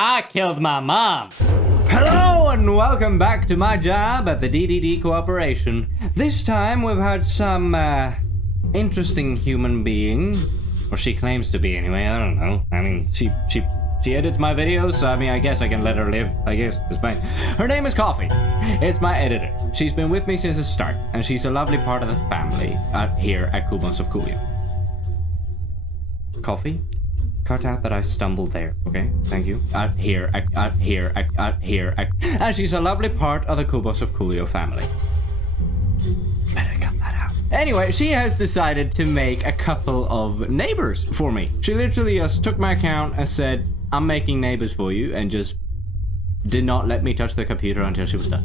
I killed my mom. Hello and welcome back to my job at the D.D.D Corporation. This time we've had some interesting human being, or she claims to be anyway. I don't know. I mean, she edits my videos, so I mean, I guess I can let her live. I guess it's fine. Her name is Coffee. It's my editor. She's been with me since the start, and she's a lovely part of the family here at CoolBones of Coolio. Coffee? Cut out that I stumbled there, okay? Thank you. And she's a lovely part of the CoolBones of Coolio family. Better cut that out. Anyway, she has decided to make a couple of neighbors for me. She literally just took my account and said, I'm making neighbors for you, and just did not let me touch the computer until she was done.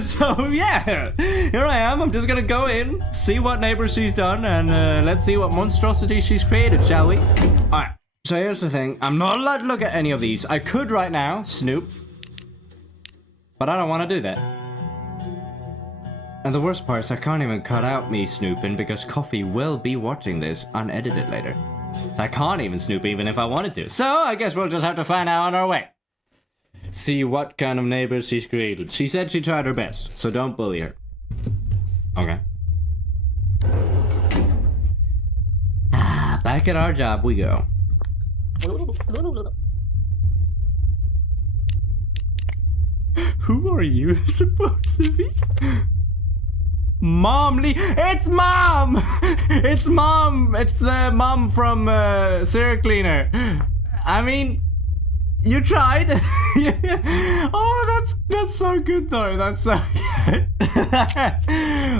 So yeah, here I am. I'm just gonna go in, see what neighbors she's done, and let's see what monstrosity she's created, shall we? Alright, so here's the thing. I'm not allowed to look at any of these. I could right now, snoop, but I don't want to do that. And the worst part is I can't even cut out me snooping because Coffee will be watching this unedited later. So I can't even snoop even if I wanted to. So I guess we'll just have to find out on our way. See what kind of neighbors she's created. She said she tried her best, so don't bully her. Okay. Back at our job we go. Who are you supposed to be? Mom Lee. It's Mom! It's Mom! It's the mom from Serial Cleaner. I mean, you tried. Oh, that's so good though. That's so good.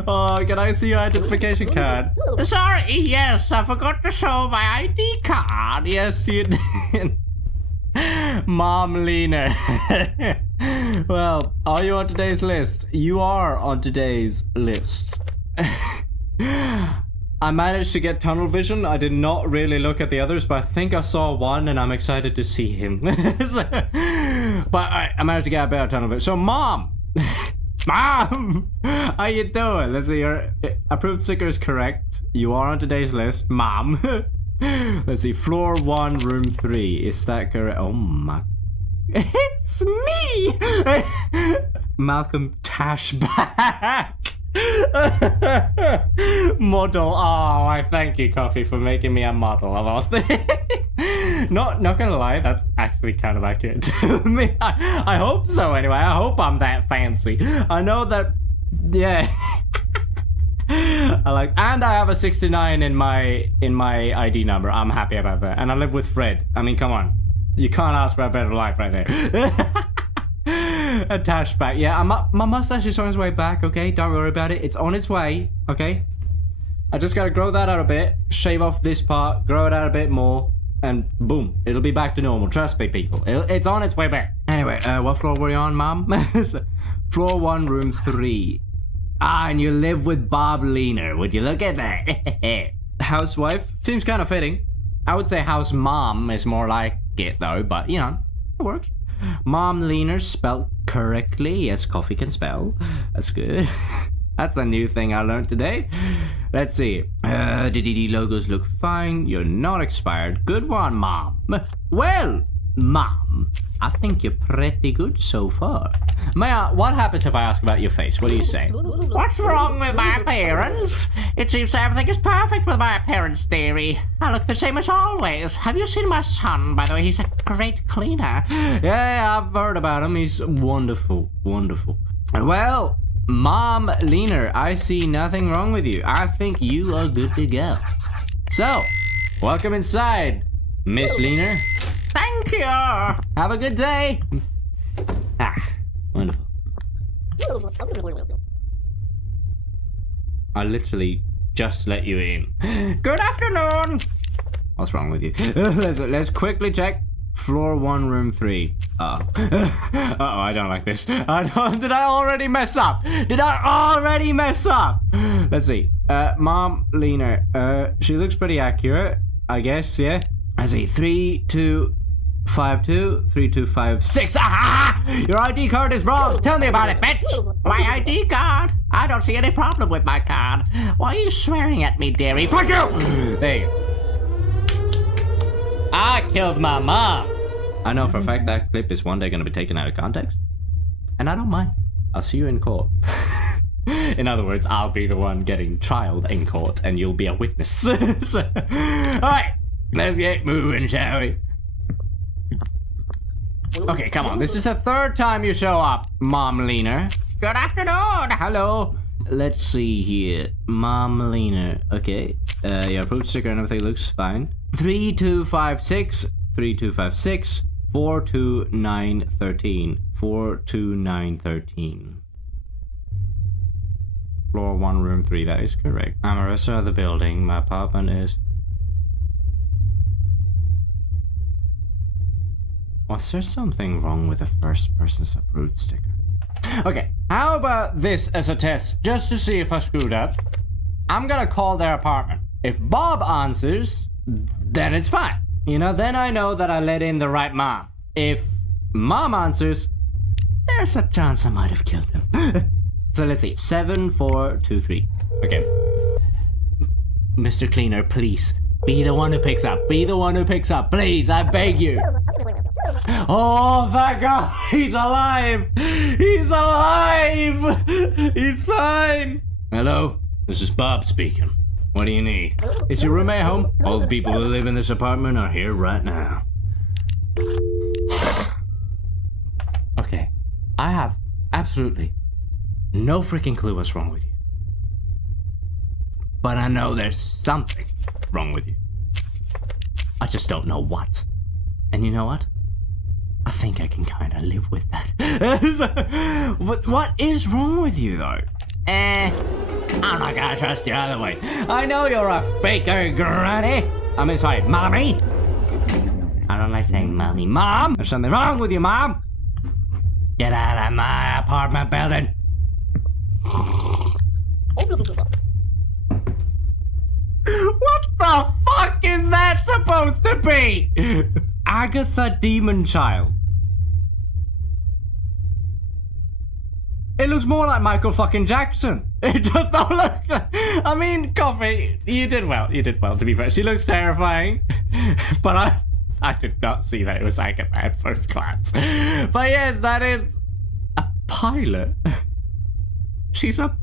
Oh, can I see your identification card? Sorry, yes, I forgot to show my ID card. Yes, you did. Mom Leaner. Well, are you on today's list? You are on today's list. I managed to get tunnel vision. I did not really look at the others, but I think I saw one and I'm excited to see him. But I managed to get a better tunnel vision. So Mom! Mom! How you doing? Let's see, your approved sticker is correct. You are on today's list. Mom. Let's see, floor 1, room 3. Is that correct? Oh my. It's me! Malcolm Tashback! Model. Oh, I thank you, Coffee, for making me a model of all things. Not gonna lie, that's actually kind of accurate to me. I hope so anyway. I hope I'm that fancy. I know that, yeah. And I have a 69 in my ID number. I'm happy about that. And I live with Fred. I mean, come on. You can't ask for a better life right there. Attached back. Yeah, my mustache is on its way back, okay? Don't worry about it. It's on its way, okay? I just gotta grow that out a bit, shave off this part, grow it out a bit more, and boom, it'll be back to normal. Trust me, people. It's on its way back. Anyway, what floor were you on, Mom? Floor 1, room 3. Ah, and you live with Bob Leaner. Would you look at that? Housewife? Seems kind of fitting. I would say house mom is more like it, though, but, you know, it works. Mom Leaner spelled correctly. Yes, Coffee can spell. That's good. That's a new thing I learned today. Let's see. D.D.D logos look fine. You're not expired. Good one, Mom. Well, Mom, I think you're pretty good so far. Maya, what happens if I ask about your face? What do you say? What's wrong with my appearance? It seems everything is perfect with my appearance, dearie. I look the same as always. Have you seen my son, by the way? He's a great cleaner. Yeah, I've heard about him. He's wonderful, wonderful. Well, Mom Leaner, I see nothing wrong with you. I think you are good to go. So, welcome inside, Miss Leaner. Thank you. Have a good day. Ah, wonderful. I literally just let you in. Good afternoon. What's wrong with you? Let's quickly check. Floor 1, room 3. Uh-oh, I don't like this. Did I already mess up? Did I already mess up? Let's see. Mom Leaner. She looks pretty accurate, I guess, yeah. I see 3252 3256. Ah! Your ID card is wrong. Tell me about it, bitch. My ID card? I don't see any problem with my card. Why are you swearing at me, dearie? Fuck you! There you go. I killed my mom. I know for a fact that clip is one day going to be taken out of context. And I don't mind. I'll see you in court. In other words, I'll be the one getting trialed in court and you'll be a witness. So, alright, let's get moving, shall we? Okay, come on. This is the third time you show up, Mom Leaner. Good afternoon. Hello. Let's see here. Mom Leaner. Okay. Your approach sticker and everything looks fine. 3256, 3256, 42913, 42913. Floor 1, room 3. That is correct. I'm a resident of the building. My apartment is... Was there something wrong with the first person's approved sticker? Okay, how about this as a test, just to see if I screwed up? I'm gonna call their apartment. If Bob answers, then it's fine. You know, then I know that I let in the right mom. If Mom answers, there's a chance I might have killed him. So let's see, 7423. Okay. Mr. Cleaner, please, be the one who picks up. Be the one who picks up, please, I beg you. Oh, thank God, he's alive! He's alive! He's fine! Hello, this is Bob speaking. What do you need? Is your roommate home? All the people who live in this apartment are here right now. Okay, I have absolutely no freaking clue what's wrong with you. But I know there's something wrong with you. I just don't know what. And you know what? I think I can kind of live with that. What is wrong with you, though? I'm not gonna trust you either way. I know you're a faker, Granny. I'm sorry, Mommy. I don't like saying Mommy. Mom! There's something wrong with you, Mom. Get out of my apartment building. What the fuck is that supposed to be? Agatha Demon Child. It looks more like Michael fucking Jackson. It does not look like... I mean, Coffee, you did well. You did well, to be fair. She looks terrifying. But I did not see that it was Agatha at first glance. But yes, that is a pilot. She's a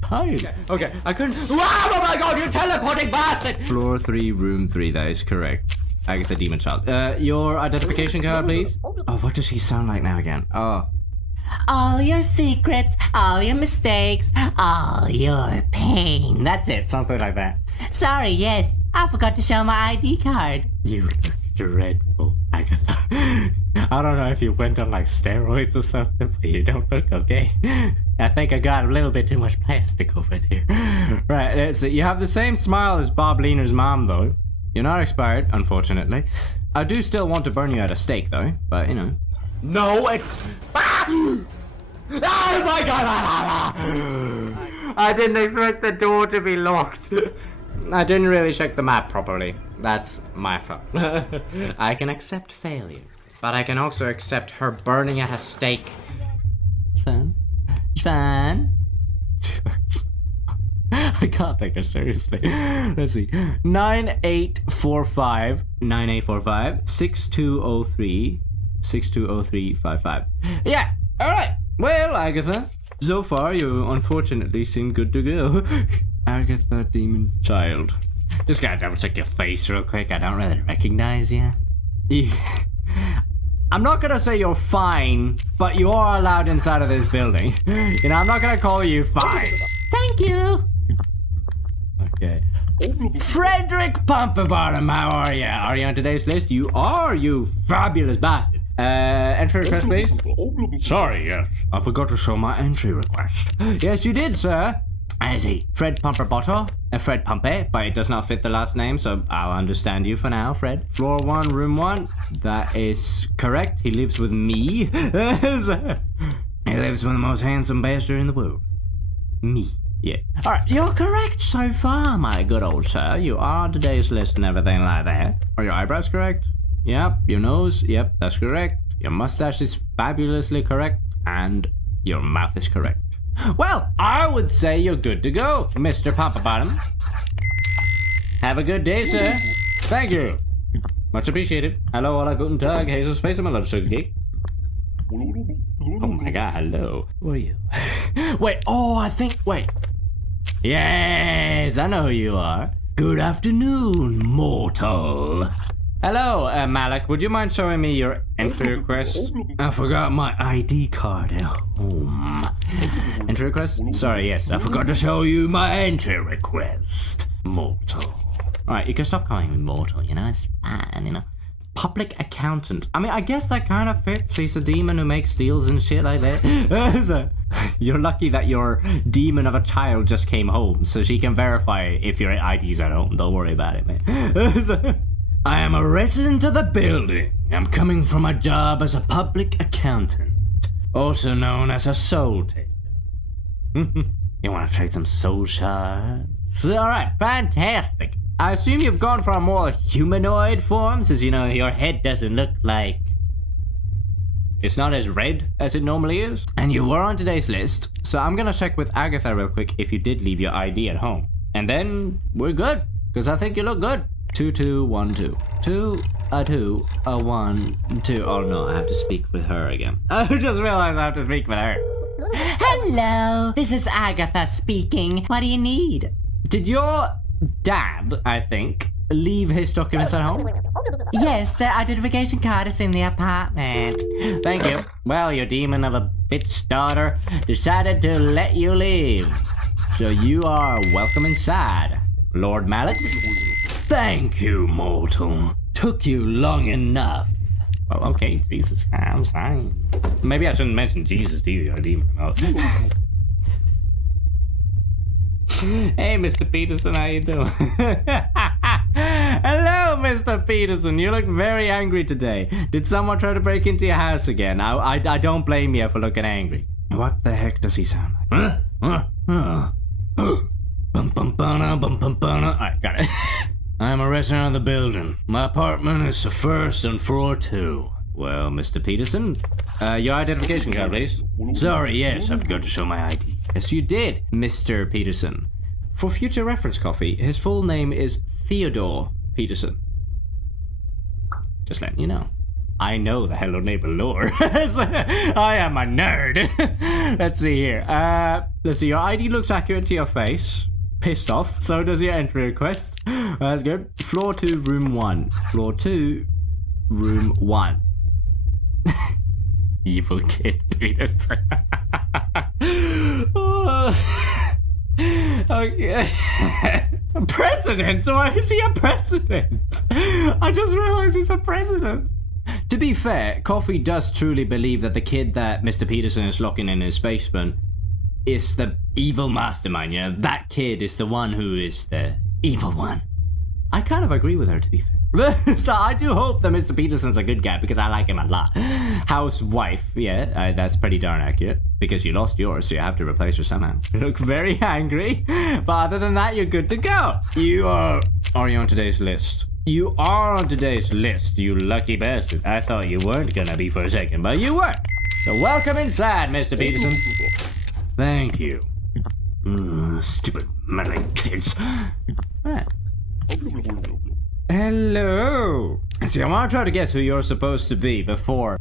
pilot. Okay, I couldn't... Wow, oh my God, you teleporting bastard! Floor 3, room 3, that is correct. Agatha Demon Child. Your identification card, please? Oh, what does she sound like now again? Oh. All your secrets, all your mistakes, all your pain. That's it, something like that. Sorry, yes, I forgot to show my ID card. You look dreadful, Agatha. I don't know if you went on like steroids or something, but you don't look okay. I think I got a little bit too much plastic over there. Right, let's see. You have the same smile as Bob Leaner's mom, though. You're not expired, unfortunately. I do still want to burn you at a stake, though, but you know. No, it's... Ah! Oh my God! I didn't expect the door to be locked. I didn't really check the map properly. That's my fault. I can accept failure, but I can also accept her burning at a stake. Fun? Fun? I can't take her seriously. Let's see. 9845 9845 6203 620355. Yeah, alright. Well, Agatha, so far you unfortunately seem good to go. Agatha Demon Child. Just gotta double check your face real quick. I don't really recognize you. I'm not gonna say you're fine, but you are allowed inside of this building. You know, I'm not gonna call you fine. Thank you. Okay. Frederick Pumperbottom, how are you? Are you on today's list? You are, you fabulous bastard. Entry request, please. Sorry, yes. I forgot to show my entry request. Yes, you did, sir. I see. Fred Pumperbottom. Fred Pumpe, but it does not fit the last name, so I'll understand you for now, Fred. Floor 1, room 1. That is correct. He lives with me. He lives with the most handsome bastard in the world. Me. Yeah. Alright, you're correct so far, my good old sir. You are on today's list and everything like that. Are your eyebrows correct? Yep. Your nose? Yep, that's correct. Your mustache is fabulously correct. And your mouth is correct. Well, I would say you're good to go, Mr. Pumperbottom. Have a good day, sir. Thank you. Much appreciated. Hello, hola, guten Tag. Jesus face, my little sugar cake. Oh my god, hello. Who are you? Wait, wait. Yes, I know who you are. Good afternoon, mortal. Hello, Malik. Would you mind showing me your entry request? I forgot my ID card at home. Entry request? Sorry, yes, I forgot to show you my entry request. Mortal. Alright, you can stop calling me mortal, you know, it's fine, you know. Public accountant. I mean, I guess that kind of fits. He's a demon who makes deals and shit like that. So, you're lucky that your demon of a child just came home, so she can verify if your ID's at home. Don't worry about it, man. So, I am a resident of the building. I'm coming from a job as a public accountant, also known as a soul taker. You want to trade some soul shards? Alright, fantastic. I assume you've gone for a more humanoid form, since, you know, your head doesn't look like... It's not as red as it normally is. And you were on today's list, so I'm gonna check with Agatha real quick if you did leave your ID at home. And then we're good, because I think you look good. 2212. 2, a 2, a 1, 2. Oh no, I have to speak with her again. I just realized I have to speak with her. Hello, this is Agatha speaking. What do you need? Did your dad, I think, leave his documents at home? Yes, the identification card is in the apartment. Thank you. Well, your demon of a bitch daughter decided to let you leave. So you are welcome inside, Lord Mallet. Thank you, mortal. Took you long enough. Well, okay, Jesus, I'm sorry. Maybe I shouldn't mention Jesus to you, your demon. Hey, Mr. Peterson, how you doing? Hello, Mr. Peterson. You look very angry today. Did someone try to break into your house again? I don't blame you for looking angry. What the heck does he sound like? Alright, got it. I'm a resident of the building. My apartment is the first on floor 2. Well, Mr. Peterson, your identification card, please. Sorry, yes, I forgot to show my ID. Yes, you did, Mr. Peterson. For future reference coffee, his full name is Theodore Peterson. Just letting you know. I know the Hello Neighbor lore. I am a nerd. Let's see here. Let's see, your ID looks accurate to your face. Pissed off. So does your entry request. That's good. Floor 2, room 1. Floor 2, room 1. Evil kid, Peterson. Okay. A president? Why is he a president? I just realized he's a president. To be fair, Coffee does truly believe that the kid that Mr. Peterson is locking in his basement is the evil mastermind, you know? That kid is the one who is the evil one. I kind of agree with her, to be fair. So I do hope that Mr. Peterson's a good guy, because I like him a lot. Housewife, yeah, that's pretty darn accurate. Because you lost yours, so you have to replace her somehow. You look very angry, but other than that, you're good to go. You are you on today's list? You are on today's list, you lucky bastard. I thought you weren't gonna be for a second, but you were. So welcome inside, Mr. Peterson. Thank you. Stupid meddling kids. Right. Hello. See, I want to try to guess who you're supposed to be before.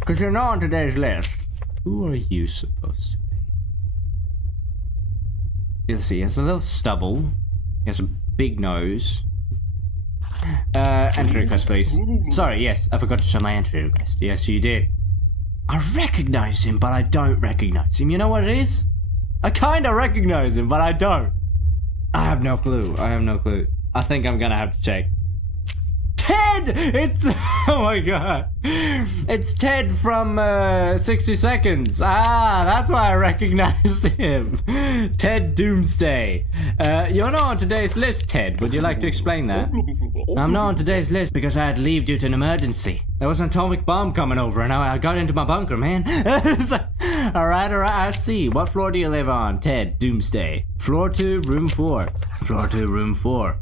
Because you're not on today's list. Who are you supposed to be? Let's see, he has a little stubble. He has a big nose. Entry request, please. Sorry, yes, I forgot to show my entry request. Yes, you did. I recognize him, but I don't recognize him. You know what it is? I kind of recognize him, but I don't. I have no clue. I think I'm gonna have to check. Ted! It's... Oh my god. It's Ted from 60 Seconds. Ah, that's why I recognize him. Ted Doomsday. You're not on today's list, Ted. Would you like to explain that? I'm not on today's list because I had to leave due to an emergency. There was an atomic bomb coming over and I got into my bunker, man. Alright, I see. What floor do you live on, Ted Doomsday? Floor 2, room 4. Floor 2, room 4.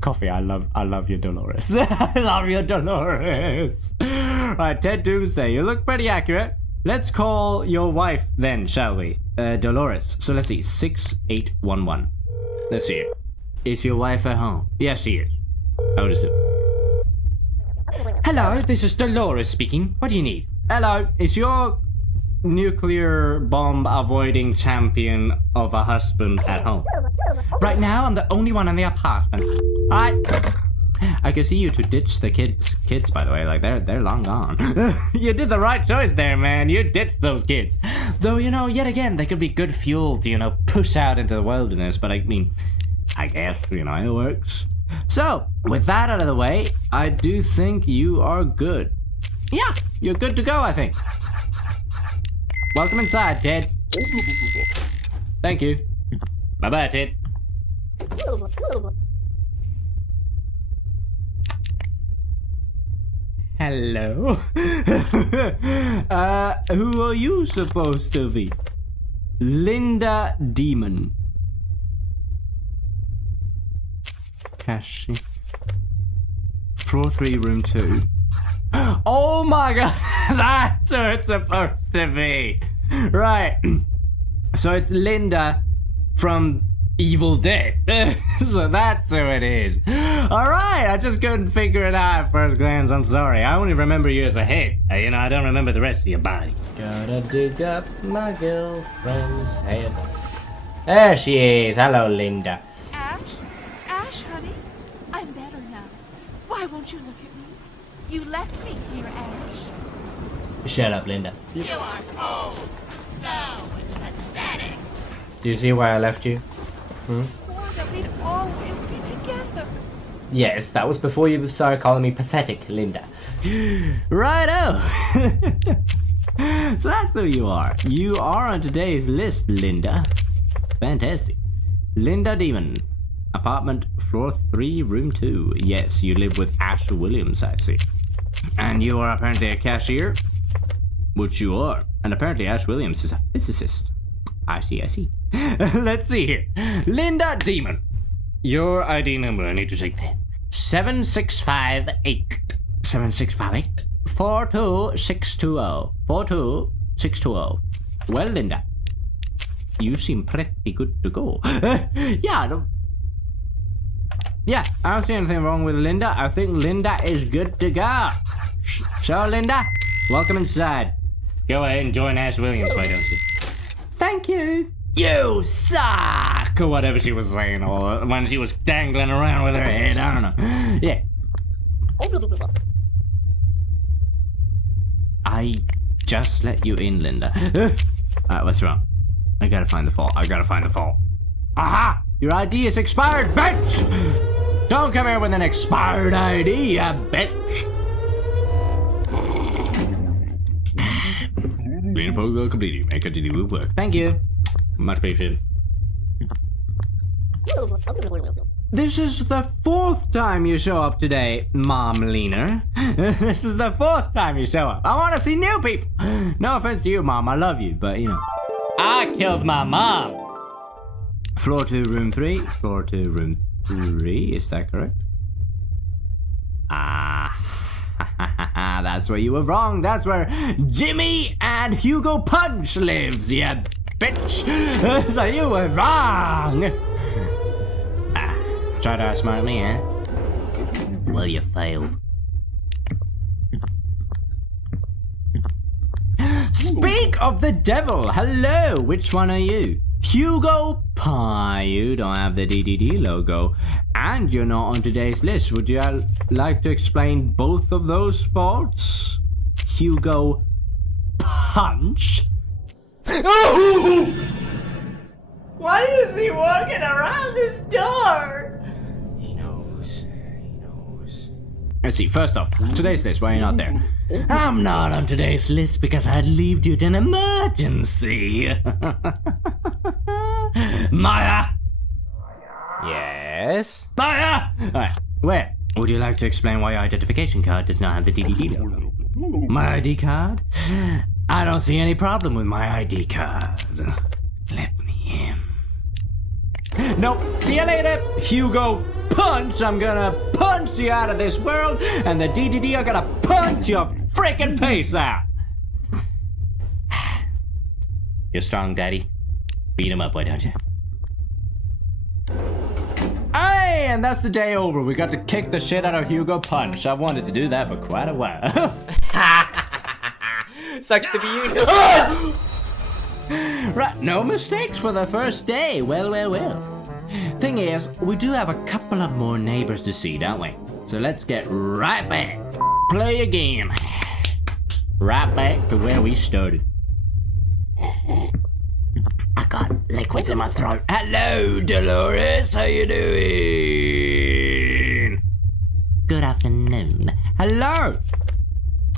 Coffee, I love you, Dolores. I love you, Dolores. Right, Ted Doomsday, you look pretty accurate. Let's call your wife then, shall we? Dolores. So let's see, 6811. Let's see. is your wife at home? Yes, she is. I would assume. Hello, this is Dolores speaking. What do you need? Hello, is your nuclear bomb avoiding champion of a husband at home? Right now, I'm the only one in the apartment. Alright. I can see you to ditch the kids, by the way. Like, they're long gone. You did the right choice there, man. You ditched those kids. Though, you know, yet again, they could be good fuel to, you know, push out into the wilderness. But I mean, I guess, you know, it works. So, with that out of the way, I do think you are good. Yeah, you're good to go, I think. Welcome inside, Ted. Thank you. Bye-bye, Ted. Hello. Who are you supposed to be? Linda Demon. Cashier. Floor 3, room 2. Oh my god, that's who it's supposed to be. Right. So it's Linda from Evil Dead. So that's who it is. Alright, I just couldn't figure it out at first glance. I'm sorry. I only remember you as a head. You know, I don't remember the rest of your body. Gotta dig up my girlfriend's head. There she is. Hello, Linda. Ash? Ash, honey? I'm better now. Why won't you look at me? You left me here, Ash. Shut up, Linda. You are cold, slow, and pathetic. Do you see why I left you? Swore that we'd always be together. Yes, that was before you started calling me pathetic, Linda. Righto! So that's who you are. You are on today's list, Linda. Fantastic. Linda Demon. Apartment, floor 3, room 2. Yes, you live with Ash Williams, I see. And you are apparently a cashier? Which you are. And apparently Ash Williams is a physicist. I see. Let's see here. Linda Demon. Your ID number, I need to take that. 7658. 7658. 42620. 42620. Well, Linda, you seem pretty good to go. Yeah, I don't see anything wrong with Linda. I think Linda is good to go. So, Linda, welcome inside. Go ahead and join Ash Williams, why don't you? Thank you. You suck! Or whatever she was saying, or when she was dangling around with her head, I don't know. Yeah. I just let you in, Linda. Alright, what's wrong? I gotta find the fault. Aha! Your ID is expired, bitch! Don't come here with an expired ID, you bitch! Clean protocol completed. Make a do work. Thank you. Much appreciated. This is the 4th time you show up today, Mom Leaner. This is the 4th time you show up. I want to see new people. No offense to you, Mom. I love you, but you know. I killed my mom. Floor 2, room 3. Floor 2, room 3. Is that correct? That's where you were wrong. That's where Jimmy and Hugo Punch lives, you bitch. So you were wrong. Try to outsmart me, eh? Well, you failed. Speak of the devil. Hello, which one are you? Hugo Pie. You don't have the D.D.D logo. And you're not on today's list. Would you like to explain both of those faults? Hugo Punch? Oh! Why is he walking around this door? He knows. Let's see, first off, today's list, why are you not there? I'm not on today's list because I'd leave due to an emergency. Maya! Yes? Maya! Alright, where? Would you like to explain why your identification card does not have the D.D.D logo? My ID card? I don't see any problem with my ID card. Let me in. Nope. See you later, Hugo Punch. I'm gonna punch you out of this world, and the D.D.D are gonna punch your freaking face out. You're strong, Daddy. Beat him up, why don't you? Hey! man, that's the day over. We got to kick the shit out of Hugo Punch. I've wanted to do that for quite a while. Sucks to be you. Right, no mistakes for the first day. Well. Thing is, we do have a couple of more neighbors to see, don't we? So let's get right back. Play again. Right back to where we started. I got liquids in my throat. Hello, Dolores. How you doing? Good afternoon. Hello.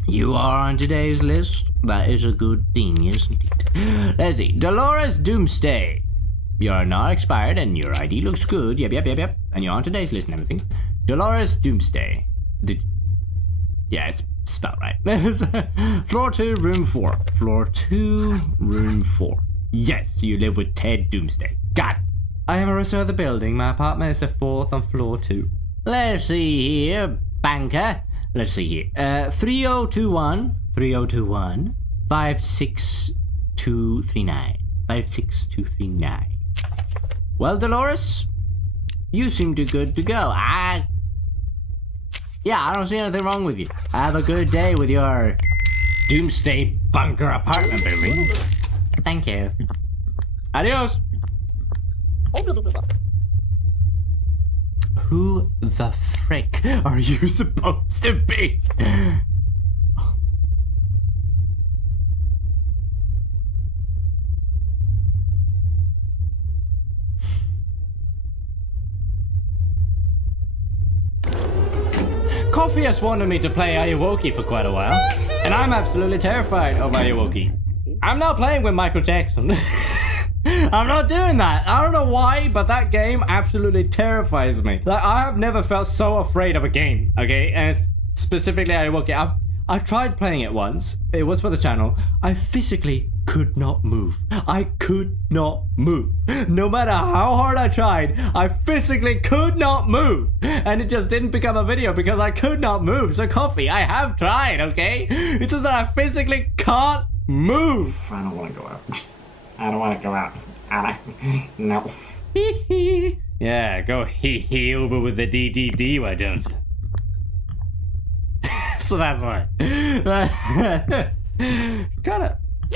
You are on today's list. That is a good thing, isn't it? Let's see. Dolores Doomsday. You're not expired and your ID looks good. Yep. And you're on today's list and everything. Dolores Doomsday. Yeah, it's spelled right. Floor 2, room 4. Floor 2, room 4. Yes, you live with Ted Doomsday. Got it. I am a resident of the building. My apartment is the 4th on floor 2. Let's see here, banker. Let's see here. 3021 56239. 56239. Well, Dolores, you seem too good to go. I don't see anything wrong with you. Have a good day with your Doomsday bunker apartment building. Thank you. Adios. Who the frick are you supposed to be? Coffee has wanted me to play Ayuwoki for quite a while, and I'm absolutely terrified of Ayuwoki. I'm not playing with Michael Jackson. I'm not doing that. I don't know why, but that game absolutely terrifies me. Like, I have never felt so afraid of a game, okay? And it's specifically Ayuwoki. I've tried playing it once. It was for the channel. I physically could not move. I could not move. No matter how hard I tried, I physically could not move. And it just didn't become a video because I could not move. So Coffee, I have tried, okay? It's just that I physically can't move. I don't want to go out. I don't want to go out. No. Yeah, go hee over with the D.D.D, why don't you? So that's why. Kinda.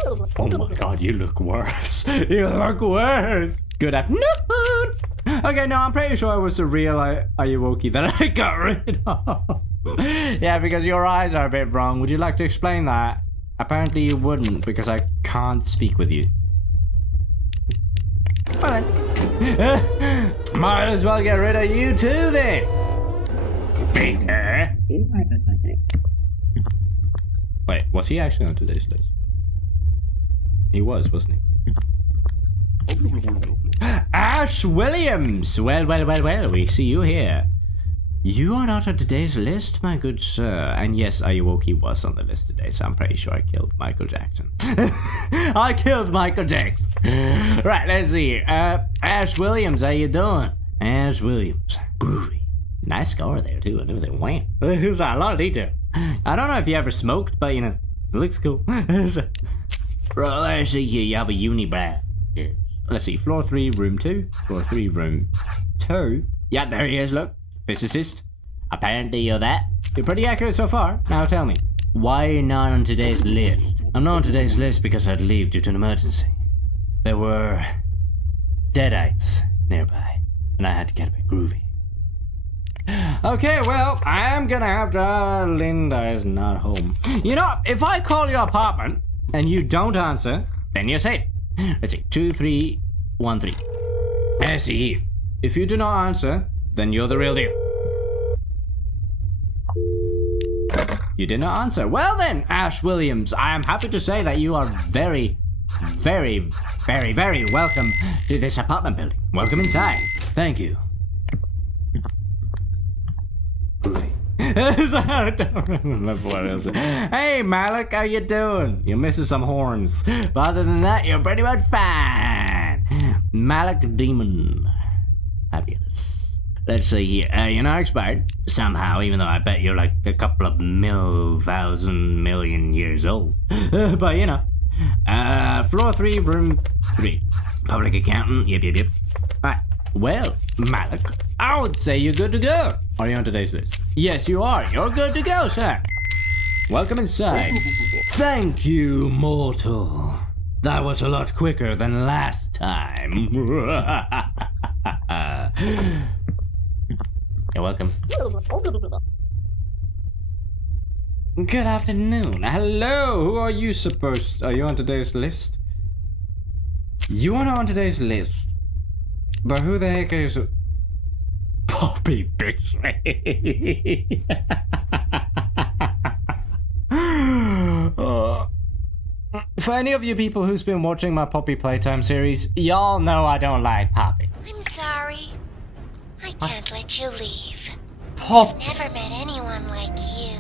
Oh my god, you look worse. You look worse. Good afternoon. Okay, no, I'm pretty sure it was the real Ayuwoki that I got rid of. Yeah, because your eyes are a bit wrong. Would you like to explain that? Apparently you wouldn't, because I can't speak with you. Well then. Might as well get rid of you too then. Faker. Wait, was he actually on today's list? He was, wasn't he? Ash Williams! Well, we see you here. You are not on today's list, my good sir. And yes, Ayuwoki was on the list today, so I'm pretty sure I killed Michael Jackson. I killed Michael Jackson. Right, let's see. Ash Williams, how you doing? Ash Williams. Groovy. Nice scar there, too. I knew they went. There's a lot of detail. I don't know if you ever smoked, but, you know, it looks cool. Right, let's see here. You have a unibrow. Yes. Let's see. Floor 3, room 2. Floor 3, room 2. Yeah, there he is, look. Physicist. Apparently you're that. You're pretty accurate so far. Now tell me, why are you not on today's list? I'm not on today's list because I had to leave due to an emergency. There were deadites nearby, and I had to get a bit groovy. Okay, well, I'm gonna have to... Linda is not home. You know, if I call your apartment and you don't answer, then you're safe. Let's see, 2313. Let's see here. If you do not answer, then you're the real deal. You did not answer. Well then, Ash Williams, I am happy to say that you are very, very, very, very welcome to this apartment building. Welcome inside. Thank you. I don't remember what else. Hey Malik, how you doing? You're missing some horns. But other than that, you're pretty much fine. Malik Demon. Fabulous. Let's see here. You're not expired somehow, even though I bet you're like a couple of thousand million years old. But you know. Floor 3, room 3. Public accountant. Yep. Alright. Well, Malik, I would say you're good to go. Are you on today's list? Yes, you are. You're good to go, sir. Welcome inside. Thank you, mortal. That was a lot quicker than last time. You're welcome. Good afternoon. Hello. Who are you Are you on today's list? You are not on today's list. But who the heck is Poppy, bitch? For any of you people who's been watching my Poppy Playtime series, y'all know I don't like Poppy. I'm sorry. I can't let you leave. Pop. I've never met anyone like you.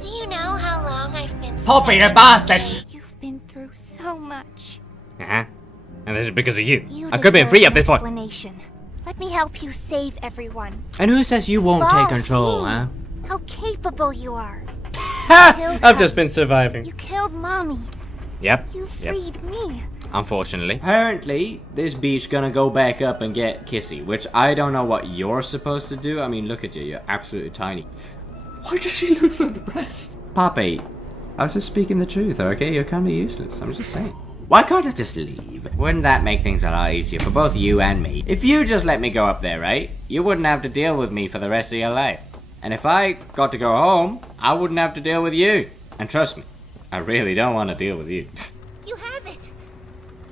Do you know how long I've been Poppy, you stuck in bastard! this cage? You've been through so much. Uh-huh. And this is because of you. You I could be deserve free at an this point. explanation. Let me help you save everyone. And who says you won't We've take all control, seen huh? How capable you are. I've just been surviving. You killed Mommy. Yep. You freed me. Unfortunately. Apparently, this beach gonna go back up and get kissy, which I don't know what you're supposed to do. I mean, look at you, you're absolutely tiny. Why does she look so depressed? Poppy, I was just speaking the truth, okay? You're kinda useless, I'm just saying. Why can't I just leave? Wouldn't that make things a lot easier for both you and me? If you just let me go up there, right? You wouldn't have to deal with me for the rest of your life. And if I got to go home, I wouldn't have to deal with you. And trust me, I really don't want to deal with you. You have it.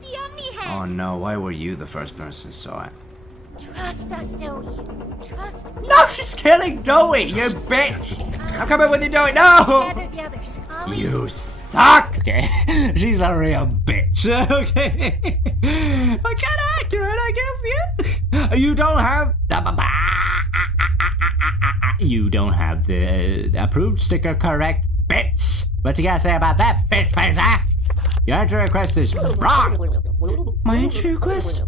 The Omni Hand. Oh no, why were you the first person who saw it? Trust us, Dowie. Trust me. No, she's killing Dowie, you bitch! I'm coming with you, Dowie, no! Gather the others. Ollie. You suck! Okay, she's a real bitch, okay? But kinda accurate, I guess, yeah? You don't have... You don't have the approved sticker correct, bitch! What you gotta say about that, bitch face, huh? Your entry request is wrong! My entry request?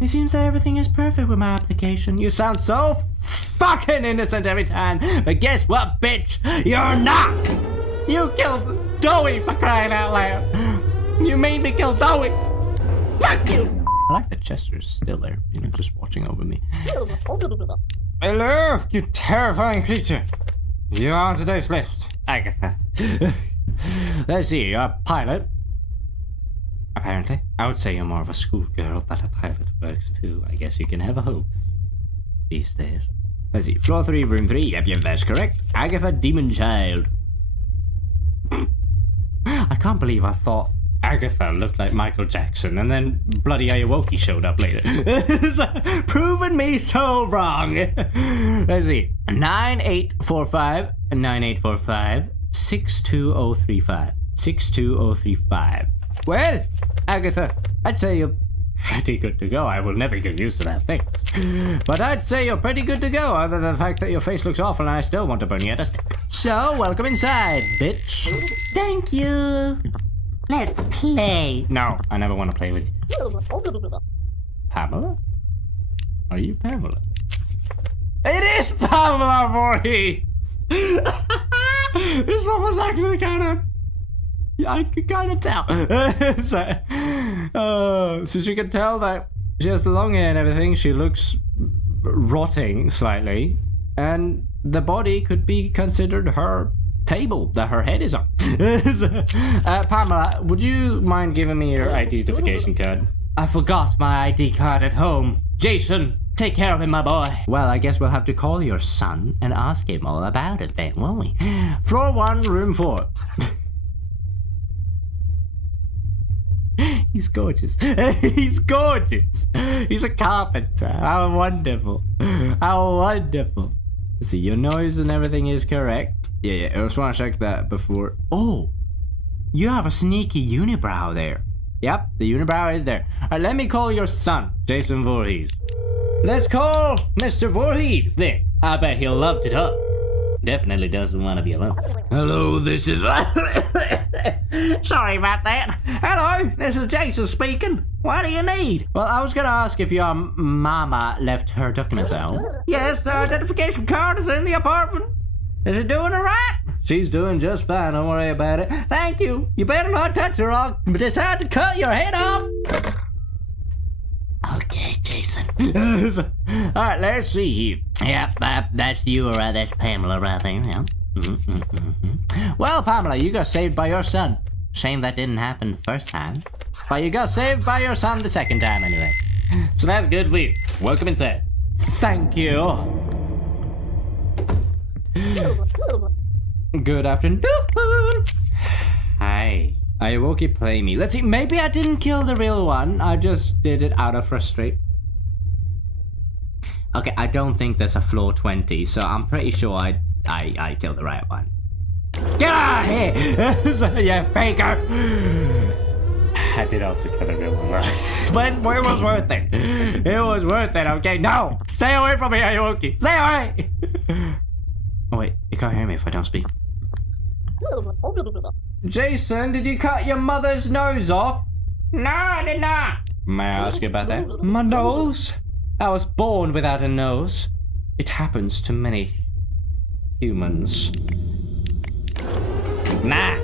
It seems that everything is perfect with my application. You sound so fucking innocent every time. But guess what, bitch? You're not! You killed Dowie for crying out loud. You made me kill Dowie. Fuck you! I like that Chester's still there, you know, just watching over me. Hello, you terrifying creature. You're on today's list, Agatha. Let's see, you're a pilot. Apparently. I would say you're more of a schoolgirl, but a pilot works too. I guess you can have a hoax these days. Let's see. Floor 3, room 3. Yep, that's correct. Agatha Demon Child. I can't believe I thought Agatha looked like Michael Jackson, and then bloody Ayuwoki showed up later. Proving me so wrong. Let's see. 9845 9845 62035 62035. Well, Agatha, I'd say you're pretty good to go. I will never get used to that thing. But I'd say you're pretty good to go, other than the fact that your face looks awful and I still want to burn you at a stick. So, welcome inside, bitch. Thank you. Let's play. No, I never want to play with you. Pamela? Are you Pamela? It is Pamela Voorhees! This one was actually kind of... I could kind of tell. So she could tell that she has long hair and everything. She looks rotting slightly. And the body could be considered her table that her head is on. Pamela, would you mind giving me your identification card? I forgot my ID card at home. Jason, take care of him, my boy. Well, I guess we'll have to call your son and ask him all about it then, won't we? Floor 1, room 4. He's gorgeous. He's gorgeous. He's a carpenter. How wonderful. How wonderful. Let's see, your noise and everything is correct. Yeah, I just want to check that before. Oh, you have a sneaky unibrow there. Yep, the unibrow is there. All right, let me call your son, Jason Voorhees. Let's call Mr. Voorhees then. I bet he'll love to talk. Definitely doesn't want to be alone. Hello, this is... Sorry about that. Hello, this is Jason speaking. What do you need? Well, I was gonna ask if your mama left her documents at home. Yes, the identification card is in the apartment. Is she doing all right? She's doing just fine, don't worry about it. Thank you. You better not touch her, I'll decide to cut your head off. Okay, Jason. Alright, let's see here. Yep, that's you, or that's Pamela right there. Yeah. Well, Pamela, you got saved by your son. Shame that didn't happen the first time. But you got saved by your son the second time anyway. So that's good for you. Welcome inside. Thank you. Good afternoon. Hi. Ayuwoki, play me. Let's see, maybe I didn't kill the real one. I just did it out of frustration. Okay, I don't think there's a floor 20, so I'm pretty sure I killed the right one. Get out of here! You faker! I did also kill the real one, right? But it was worth it. It was worth it, okay? No! Stay away from me, Ayuwoki! Stay away! Oh wait, you can't hear me if I don't speak. Jason, did you cut your mother's nose off? No, I did not. May I ask you about that? My nose? I was born without a nose. It happens to many humans. Nah.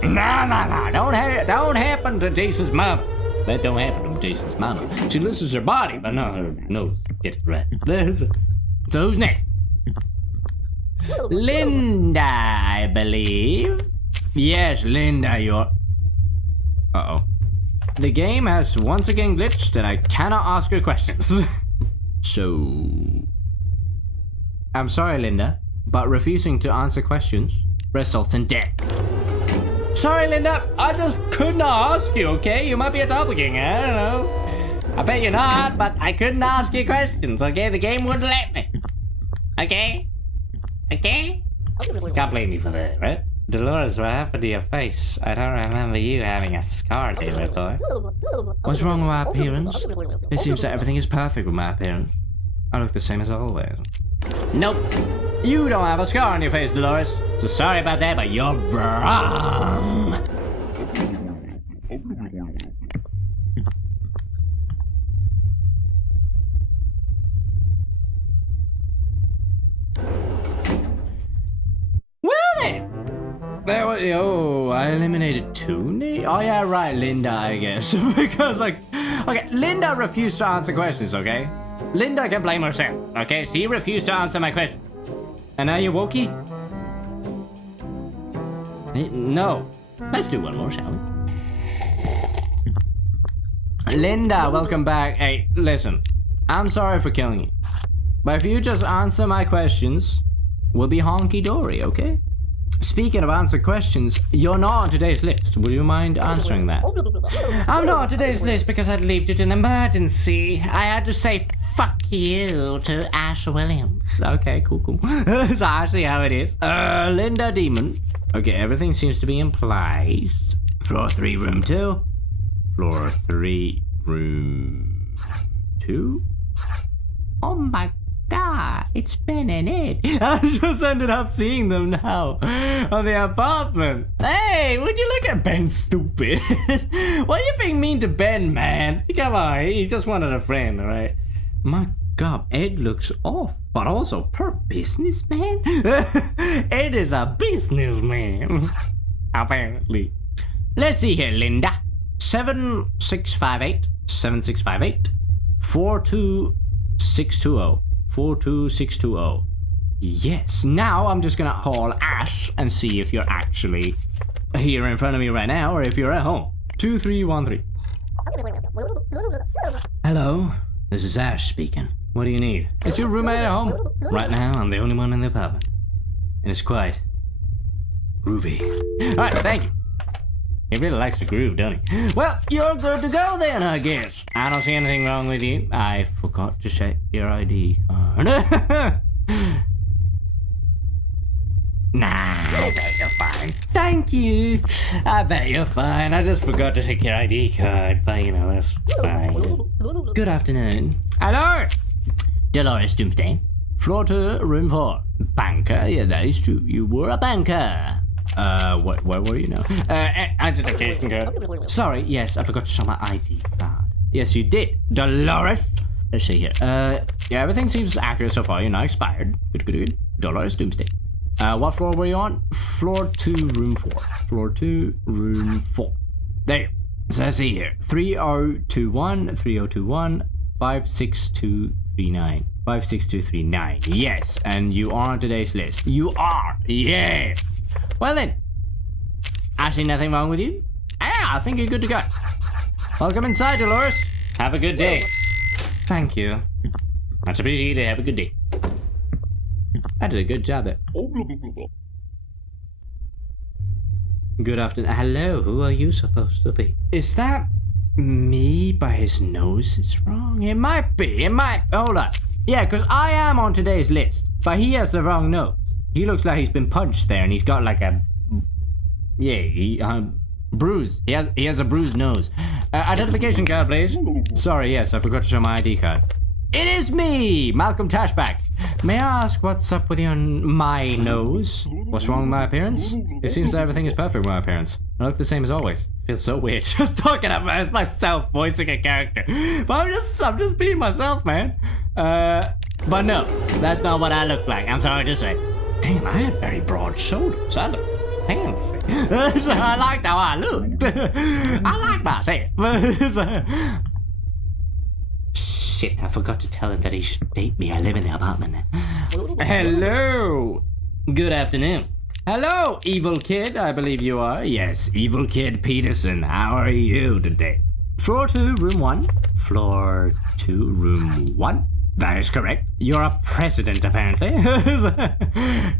Don't happen to Jason's mom. That don't happen to Jason's mama. She loses her body, but not her nose. Get it right. So who's next? Linda, I believe. Yes, Linda, you're... Uh-oh. The game has once again glitched and I cannot ask her questions. So... I'm sorry, Linda, but refusing to answer questions results in death. Sorry, Linda, I just could not ask you, okay? You might be a doppelganger, I don't know. I bet you're not, but I couldn't ask you questions, okay? The game wouldn't let me. Okay? Okay? Can't blame me for that, right? Dolores, what happened to your face? I don't remember you having a scar, do you recall? What's wrong with my appearance? It seems that everything is perfect with my appearance. I look the same as always. Nope. You don't have a scar on your face, Dolores. So sorry about that, but you're wrong. There was, oh, I eliminated 2? Oh yeah, right, Linda, I guess. Because like, okay, Linda refused to answer questions, okay? Linda can blame herself, okay? She refused to answer my question. And Ayuwoki? No. Let's do one more, shall we? Linda, welcome back. Hey, listen. I'm sorry for killing you. But if you just answer my questions, we'll be honky-dory, okay? Speaking of answer questions, you're not on today's list. Would you mind answering that? I'm not on today's list because I'd leave due to an emergency. I had to say fuck you to Ash Williams. Okay, cool. That's actually how it is. Linda Demon. Okay, everything seems to be in place. Floor 3, room 2. Floor 3, room 2. Oh my God, it's Ben and Ed. I just ended up seeing them now on the apartment. Hey, would you look at Ben, stupid? Why are you being mean to Ben, man? Come on, he just wanted a friend, all right? My God, Ed looks off, but also per businessman. Ed is a businessman, apparently. Let's see here, Linda. 7658 7658 42620. 42620. Yes, now I'm just gonna call Ash and see if you're actually here in front of me right now or if you're at home. 2313. Hello, this is Ash speaking. What do you need? Is your roommate at home? Right now, I'm the only one in the apartment. And it's quite groovy. Alright, thank you. He really likes to groove, don't he? Well, you're good to go then, I guess. I don't see anything wrong with you. I forgot to check your ID card. Nah, I bet you're fine. Thank you. I bet you're fine. I just forgot to check your ID card, but you know, that's fine. Good afternoon. Hello? Dolores Doomsday. Floor 2, room 4. Banker? Yeah, that is true. You were a banker. Where were you now? Identification card. Sorry, yes, I forgot to show my ID card. Yes, you did. Dolores. Let's see here. Yeah, everything seems accurate so far. You're not expired. Good. Dolores Doomsday. What floor were you on? Floor 2, room 4. Floor 2, room 4. There. So let's see here. 3021, 3021, 56239. 56239. Yes, and you are on today's list. You are. Yeah. Well then, I see nothing wrong with you. I think you're good to go. Welcome inside, Dolores. Have a good day. Thank you. Much appreciated. Have a good day. I did a good job there. Good afternoon. Hello, who are you supposed to be? Is that me by his nose is wrong? It might be. It might. Hold on. Yeah, because I am on today's list, but he has the wrong nose. He looks like he's been punched there and he's got like a... Yeah, bruise. He has a bruised nose. Identification card, please. Sorry, yes, I forgot to show my ID card. It is me, Malcolm Tashback. May I ask what's up with my nose? What's wrong with my appearance? It seems that everything is perfect with my appearance. I look the same as always. Feels so weird just talking about myself voicing a character. But I'm just being myself, man. But no, that's not what I look like. I'm sorry to say. Damn, I have very broad shoulders. I look fancy. I liked how I looked. I like myself. Shit, I forgot to tell him that he should date me. I live in the apartment now. Hello. Good afternoon. Hello, evil kid, I believe you are. Yes, evil kid Peterson. How are you today? Floor 2, room 1. Floor 2, room 1. That is correct. You're a president, apparently.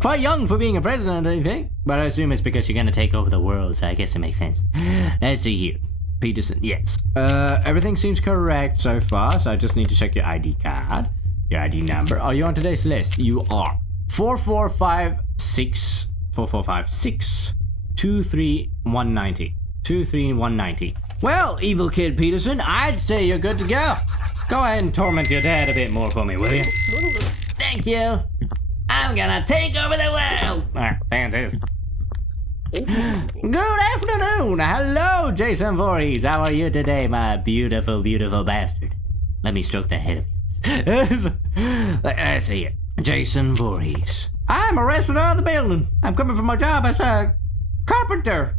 Quite young for being a president, I think. But I assume it's because you're going to take over the world, so I guess it makes sense. Let's see here. Peterson, yes. Everything seems correct so far, so I just need to check your ID card. Your ID number. Are you on today's list? You are. 4456 23190. 23190. Well, evil kid Peterson, I'd say you're good to go. Go ahead and torment your dad a bit more for me, will you? Thank you. I'm gonna take over the world. Alright, fantastic. Good afternoon. Hello, Jason Voorhees. How are you today, my beautiful, beautiful bastard? Let me stroke the head of yours. Let's see it. Jason Voorhees. I'm a resident of the building. I'm coming from my job as a carpenter.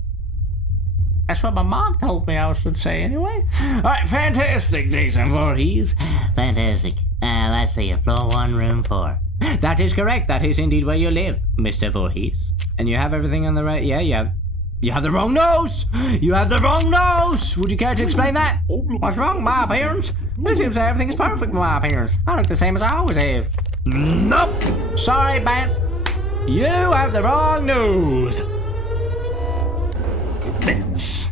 That's what my mom told me I should say anyway. Alright, fantastic, Jason Voorhees. Fantastic. Let's see, floor 1, room 4. That is correct. That is indeed where you live, Mr. Voorhees. And you have everything on the right... Yeah, you have the wrong nose! You have the wrong nose! Would you care to explain that? What's wrong with my appearance? It seems that everything is perfect with my appearance. I look the same as I always have. Nope! Sorry, man. You have the wrong nose! Bitch.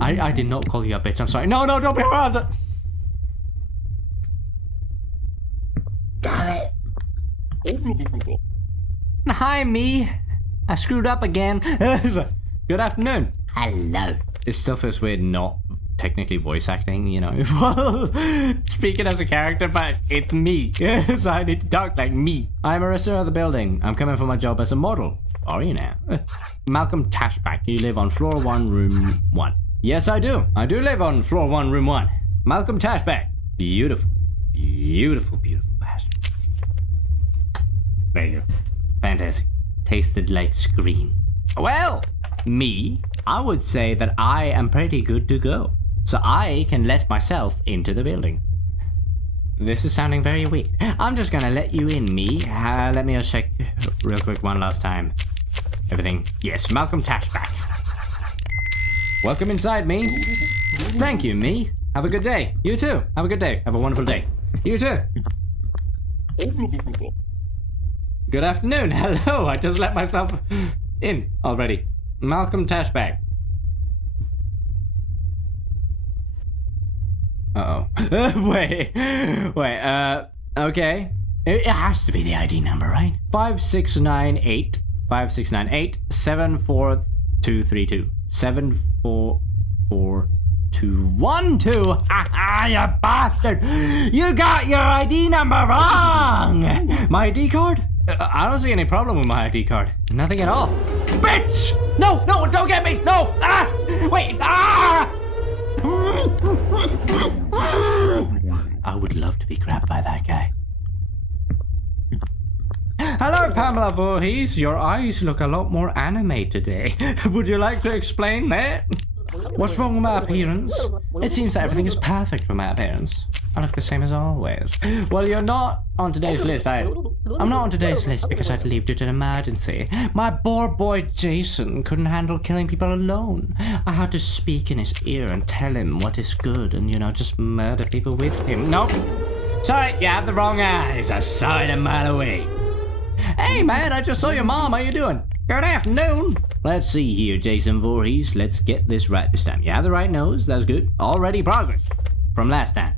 I did not call you a bitch, I'm sorry. No, don't be aroused! Damn it. Hi, me. I screwed up again. Good afternoon. Hello. It still feels weird not technically voice acting, you know. Well, speaking as a character, but it's me. So I need to talk like me. I'm a resident of the building. I'm coming for my job as a model. Are you now? Malcolm Tashback. You live on floor 1, room 1. Yes, I do. I do live on floor 1, room 1. Malcolm Tashback. Beautiful. Beautiful, beautiful bastard. There you go. Fantastic. Tasted like scream. Well, me, I would say that I am pretty good to go. So I can let myself into the building. This is sounding very weird. I'm just gonna let you in, me. Let me just check real quick one last time. Everything. Yes, Malcolm Tashback. Welcome inside, me. Thank you, me. Have a good day. You too. Have a good day. Have a wonderful day. You too. Good afternoon. Hello. I just let myself in already. Malcolm Tashback. Uh-oh. Wait. Okay. It has to be the ID number, right? 5698 74232 74412. Ah, you bastard! You got your ID number wrong! My ID card? I don't see any problem with my ID card. Nothing at all. Bitch! No, don't get me! No! Ah! Wait! Ah! I would love to be grabbed by that guy. Hello, Pamela Voorhees. Your eyes look a lot more anime today. Would you like to explain that? What's wrong with my appearance? It seems that everything is perfect for my appearance. I look the same as always. Well, you're not on today's list. I'm not on today's list because I had to leave due to an emergency. My poor boy Jason couldn't handle killing people alone. I had to speak in his ear and tell him what is good and, just murder people with him. Nope. Sorry, you have the wrong eyes. I saw it a mile away. Hey, man, I just saw your mom. How you doing? Good afternoon. Let's see here, Jason Voorhees. Let's get this right this time. You have the right nose. That's good. Already progress from last time.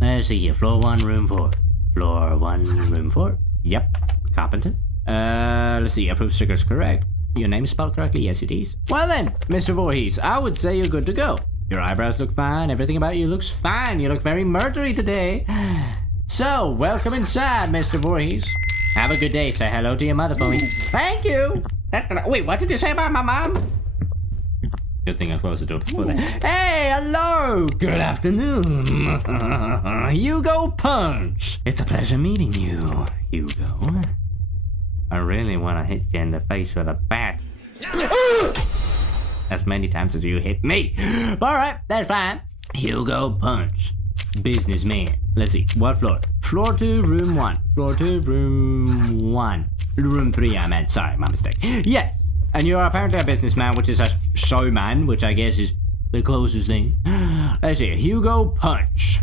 Let's see here. Floor 1, room 4. Floor 1, room 4. Yep. Carpenter. Let's see. Approved sticker is correct. Your name is spelled correctly. Yes, it is. Well then, Mr. Voorhees, I would say you're good to go. Your eyebrows look fine. Everything about you looks fine. You look very murdery today. So, welcome inside, Mr. Voorhees. Have a good day. Say hello to your mother for me. Thank you. Wait, what did you say about my mom? Good thing I closed the door before that. Hey, hello. Good afternoon. Hugo Punch. It's a pleasure meeting you, Hugo. I really want to hit you in the face with a bat. As many times as you hit me. All right, that's fine. Hugo Punch. Businessman. Let's see. What floor? Floor 2, room 1. Floor 2, room 1. Room 3, I meant. Sorry, my mistake. Yes. And you're apparently a businessman, which is a showman, which I guess is the closest thing. Let's see. Hugo Punch.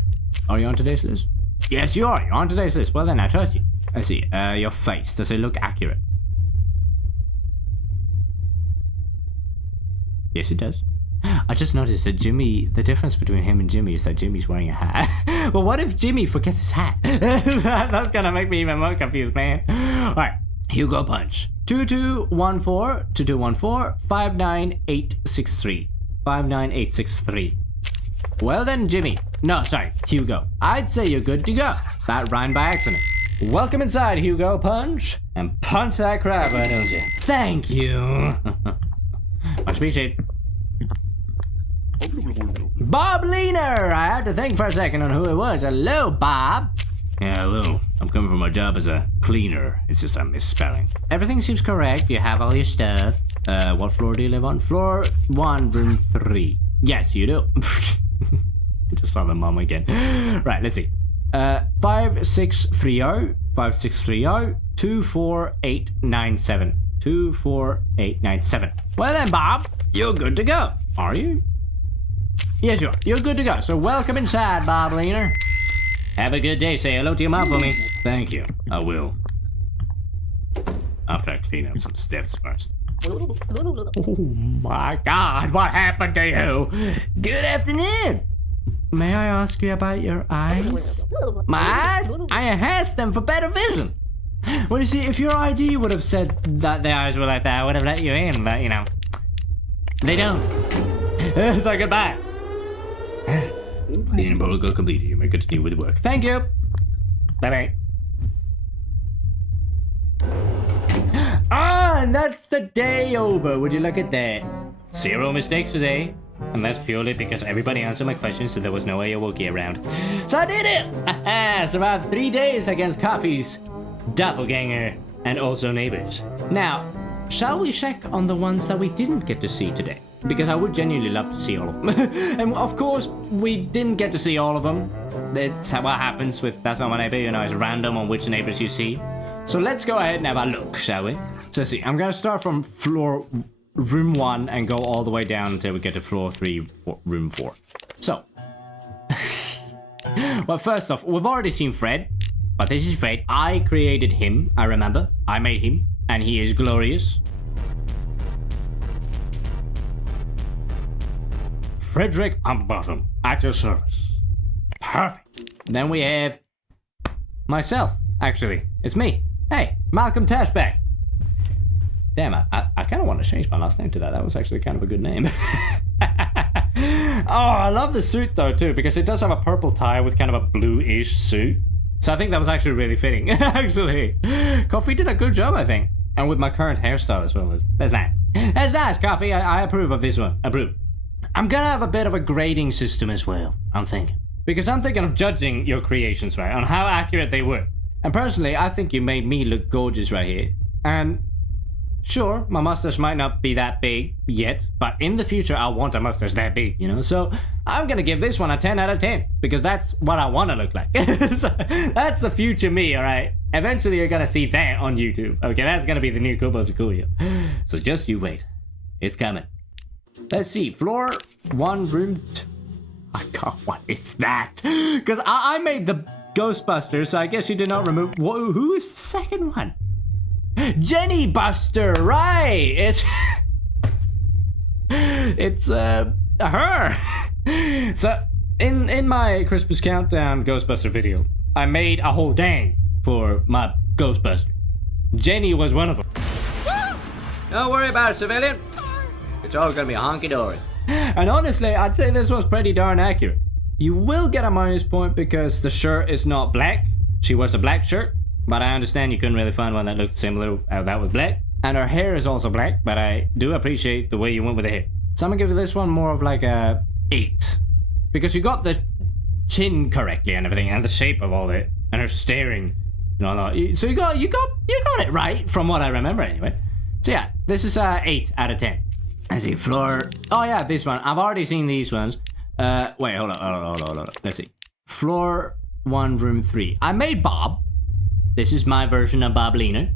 Are you on today's list? Yes, you are. You're on today's list. Well, then, I trust you. Let's see. Your face. Does it look accurate? Yes, it does. I just noticed that Jimmy, the difference between him and Jimmy is that Jimmy's wearing a hat. Well, what if Jimmy forgets his hat? That's gonna make me even more confused, man. Alright, Hugo Punch. 2214 2214 59863 59863. Well then, Jimmy. No, sorry, Hugo. I'd say you're good to go. That rhymed by accident. Welcome inside, Hugo Punch. And punch that crab, why don't you? Thank you. Much appreciated. Bob Leaner! I had to think for a second on who it was. Hello, Bob. Yeah, hello. I'm coming from my job as a cleaner. It's just a misspelling. Everything seems correct. You have all your stuff. What floor do you live on? Floor 1, room 3. Yes, you do. I just saw the mom again. Right, let's see. 5630 5630 24897 24897. Well then, Bob, you're good to go. Are you? Yes, you are. You're good to go. So welcome inside, Bob Leaner. Have a good day. Say hello to your mom for me. Thank you. I will. After I clean up some steps first. Oh my God, what happened to you? Good afternoon. May I ask you about your eyes? My eyes? I enhanced them for better vision. Well, you see, if your ID would have said that the eyes were like that, I would have let you in, but, they don't. So goodbye. Cleaning protocol completed. You may continue with work. Thank you. Bye-bye. And that's the day over. Would you look at that? 0 mistakes today. And that's purely because everybody answered my questions, so there was no Ayuwoki around. So I did it! Survived 3 days against Coffee's Doppelganger and also neighbors. Now, shall we check on the ones that we didn't get to see today? Because I would genuinely love to see all of them. And of course, we didn't get to see all of them. That's what happens with That's Not My Neighbor, it's random on which neighbors you see. So let's go ahead and have a look, shall we? So see, I'm gonna start from room 1 and go all the way down until we get to floor 3, room 4. So, well, first off, we've already seen Fred, but this is Fred. I created him, I remember. I made him, and he is glorious. Frederick Pumpbottom, at your service. Perfect. Then we have myself, actually. It's me. Hey, Malcolm Tashback. Damn, I kind of want to change my last name to that. That was actually kind of a good name. Oh, I love the suit though too, because it does have a purple tie with kind of a blue-ish suit. So I think that was actually really fitting, actually. Coffee did a good job, I think. And with my current hairstyle as well. That's nice. That's nice, Coffee. I approve of this one. Approve. I'm gonna have a bit of a grading system as well, I'm thinking. Because I'm thinking of judging your creations, right, on how accurate they were. And personally, I think you made me look gorgeous right here. And Sure, my mustache might not be that big yet, but in the future, I want a mustache that big, you know? So I'm gonna give this one a 10 out of 10 because that's what I want to look like. So, that's the future me, all right? Eventually, you're gonna see that on YouTube. Okay, that's gonna be the new CoolBones of Coolio. So just you wait. It's coming. Let's see, floor 1, room 2. Oh God, what is that? Because I made the Ghostbusters, so I guess you did not remove... Whoa, who is the second one? Jenny Buster, right? It's her. So in my Christmas countdown Ghostbuster video, I made a whole dang for my Ghostbuster. Jenny was one of them. Don't worry about it, civilian. It's all gonna be honky-dory. And honestly, I'd say this was pretty darn accurate. You will get a minus point because the shirt is not black. She wears a black shirt. But I understand you couldn't really find one that looked similar that was black. And her hair is also black, but I do appreciate the way you went with the hair. So I'm gonna give this one more of like a 8. Because you got the chin correctly and everything, and the shape of all it, and her staring. No. So you got it right from what I remember anyway. So yeah, this is a 8 out of 10. I see floor. Oh yeah, this one. I've already seen these ones. Wait, hold on. Let's see. Floor 1, room 3. I made Bob. This is my version of Bob Leaner.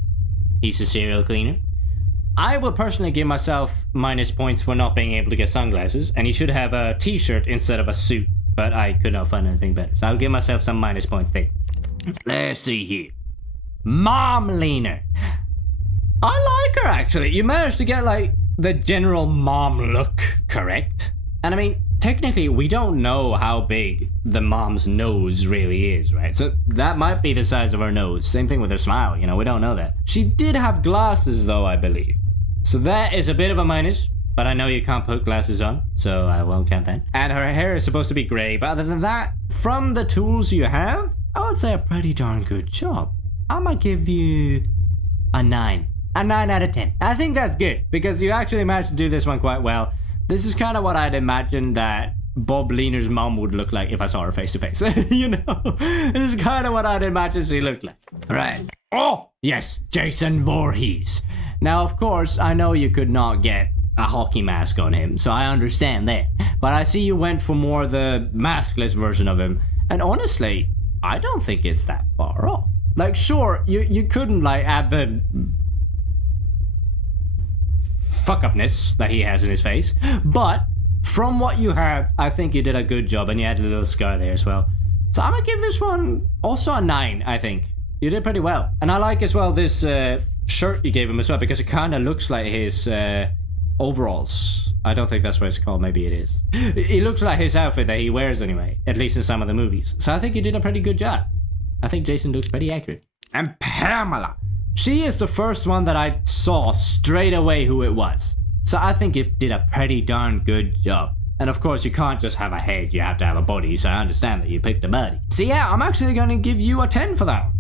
He's a serial cleaner. I will personally give myself minus points for not being able to get sunglasses, and he should have a t-shirt instead of a suit, but I could not find anything better. So I'll give myself some minus points there. Let's see here. Mom Leaner. I like her, actually. You managed to get, like, the general mom look correct. And I mean, technically, we don't know how big the mom's nose really is, right? So that might be the size of her nose. Same thing with her smile, you know, we don't know that. She did have glasses, though, I believe. So that is a bit of a minus, but I know you can't put glasses on, so I won't count that. And her hair is supposed to be gray, but other than that, from the tools you have, I would say a pretty darn good job. I might give you a 9. A 9 out of 10. I think that's good, because you actually managed to do this one quite well. This is kind of what I'd imagine that Bob Leaner's mom would look like if I saw her face to face. You know? This is kind of what I'd imagine she looked like. Right. Oh, yes, Jason Voorhees. Now, of course, I know you could not get a hockey mask on him, so I understand that. But I see you went for more the maskless version of him. And honestly, I don't think it's that far off. Like, sure, you couldn't, like, add the fuck-upness that he has in his face, but from what you had, I think you did a good job, and you had a little scar there as well. So I'm gonna give this one also a 9, I think. You did pretty well. And I like as well this shirt you gave him as well, because it kind of looks like his overalls. I don't think that's what it's called, maybe it is. It looks like his outfit that he wears anyway, at least in some of the movies. So I think you did a pretty good job. I think Jason looks pretty accurate. And Pamela. She is the first one that I saw straight away who it was. So I think it did a pretty darn good job. And of course, you can't just have a head, you have to have a body, so I understand that you picked a body. So yeah, I'm actually gonna give you a 10 for that one.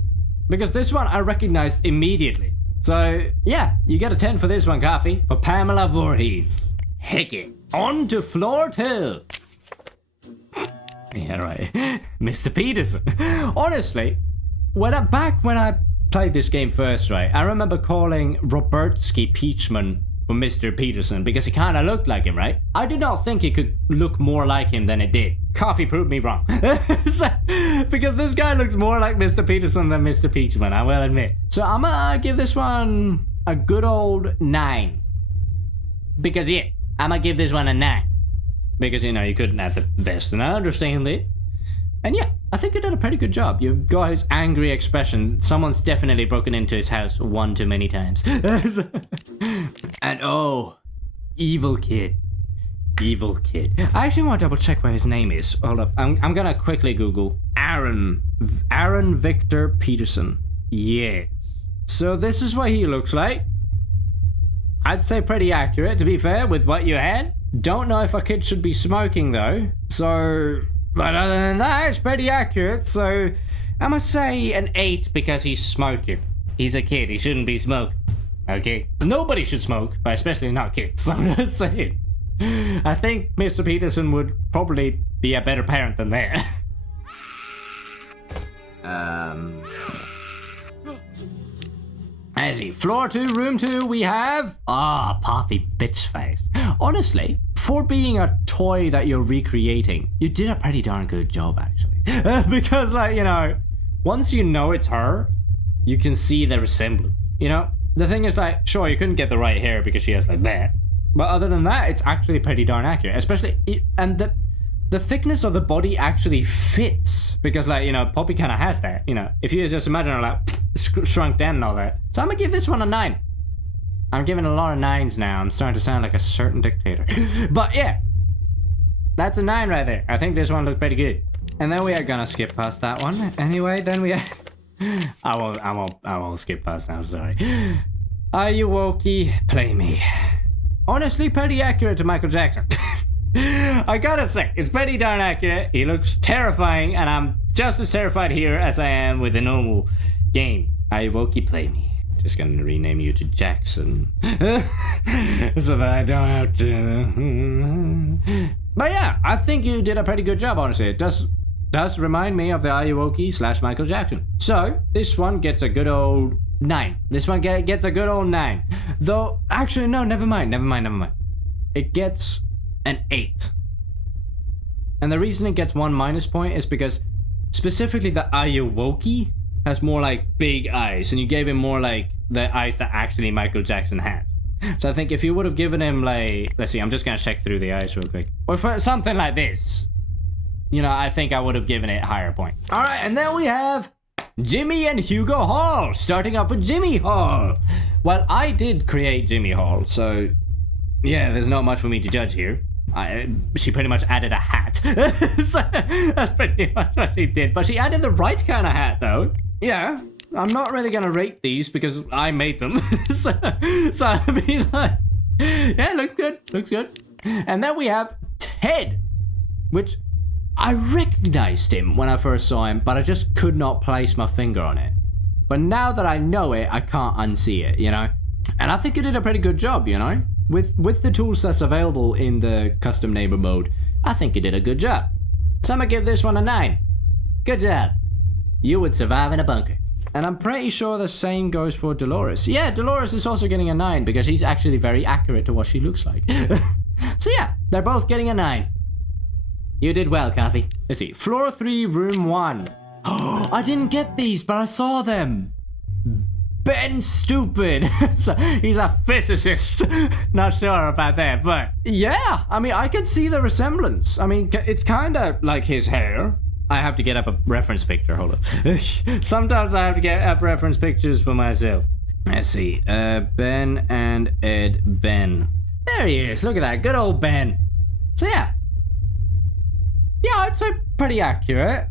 Because this one I recognized immediately. So yeah, you get a 10 for this one, Coffee, for Pamela Voorhees. Heck it. On to floor 2. Yeah, right. Mr. Peterson. Honestly, back when I played this game first, right, I remember calling Robertsky Peachman for Mr. Peterson because he kind of looked like him, right? I did not think he could look more like him than it did. Coffee proved me wrong. Because this guy looks more like Mr. Peterson than Mr. Peachman, I will admit. So I'm gonna give this one a good old 9. Because yeah, I'm gonna give this one a 9. Because, you know, you couldn't add the vest, and I understand it. And yeah, I think you did a pretty good job. You got his angry expression. Someone's definitely broken into his house one too many times. And oh, evil kid. Evil kid. I actually want to double check where his name is. Hold up. I'm gonna quickly Google. Aaron Victor Peterson. Yeah. So this is what he looks like. I'd say pretty accurate, to be fair, with what you had. Don't know if a kid should be smoking, though. So, but other than that, it's pretty accurate. So, I'm gonna say an 8 because he's smoking. He's a kid. He shouldn't be smoking. Okay? Nobody should smoke, but especially not kids. I'm just saying. I think Mr. Peterson would probably be a better parent than that. Let's see. Floor 2, room 2, we have... Poppy bitch face. Honestly, for being a toy that you're recreating, you did a pretty darn good job, actually. Because, like, you know, once you know it's her, you can see the resemblance. You know? The thing is, like, sure, you couldn't get the right hair because she has, like, that. But other than that, it's actually pretty darn accurate. Especially... And the thickness of the body actually fits. Because, like, you know, Poppy kind of has that. You know? If you just imagine her, like... shrunk down and all that. So I'm gonna give this one a 9. I'm giving a lot of 9s now. I'm starting to sound like a certain dictator. But yeah, that's a 9 right there. I think this one looked pretty good. And then we are gonna skip past that one. Anyway, then we I won't skip past that, I'm sorry. Ayuwoki, play me. Honestly, pretty accurate to Michael Jackson. I gotta say, it's pretty darn accurate. He looks terrifying, and I'm just as terrified here as I am with the normal game. Ayuwoki, play me. Just gonna rename you to Jackson. So that I don't have to... But yeah, I think you did a pretty good job, honestly. It does remind me of the Ayuwoki / Michael Jackson. So, this one gets a good old 9. This one gets a good old 9. Though, actually, no, never mind. It gets an 8. And the reason it gets 1 minus point is because specifically the Ayuwoki has more like big eyes, and you gave him more like the eyes that actually Michael Jackson has. So I think if you would have given him like, let's see, I'm just gonna check through the eyes real quick. Or for something like this, you know, I think I would have given it higher points. All right, and then we have Jimmy and Hugo Hall, starting off with Jimmy Hall. Well, I did create Jimmy Hall, so yeah, there's not much for me to judge here. She pretty much added a hat. So that's pretty much what she did. But she added the right kind of hat, though. Yeah, I'm not really gonna rate these because I made them. so I mean, like, yeah, looks good. And then we have Ted, which I recognized him when I first saw him, but I just could not place my finger on it. But now that I know it, I can't unsee it, you know? And I think it did a pretty good job, you know? With the tools that's available in the custom neighbor mode, I think it did a good job. So I'm gonna give this one a 9. Good job. You would survive in a bunker. And I'm pretty sure the same goes for Dolores. Yeah, Dolores is also getting a 9 because she's actually very accurate to what she looks like. So yeah, they're both getting a 9. You did well, Coffee. Let's see. Floor 3, room 1. Oh, I didn't get these, but I saw them. Ben Stupid. So he's a physicist. Not sure about that, but yeah, I mean, I could see the resemblance. I mean, it's kind of like his hair. I have to get up a reference picture. Hold up. Sometimes I have to get up reference pictures for myself. Let's see. Ben and Ed Ben. There he is. Look at that. Good old Ben. So yeah. Yeah, I'd say pretty accurate.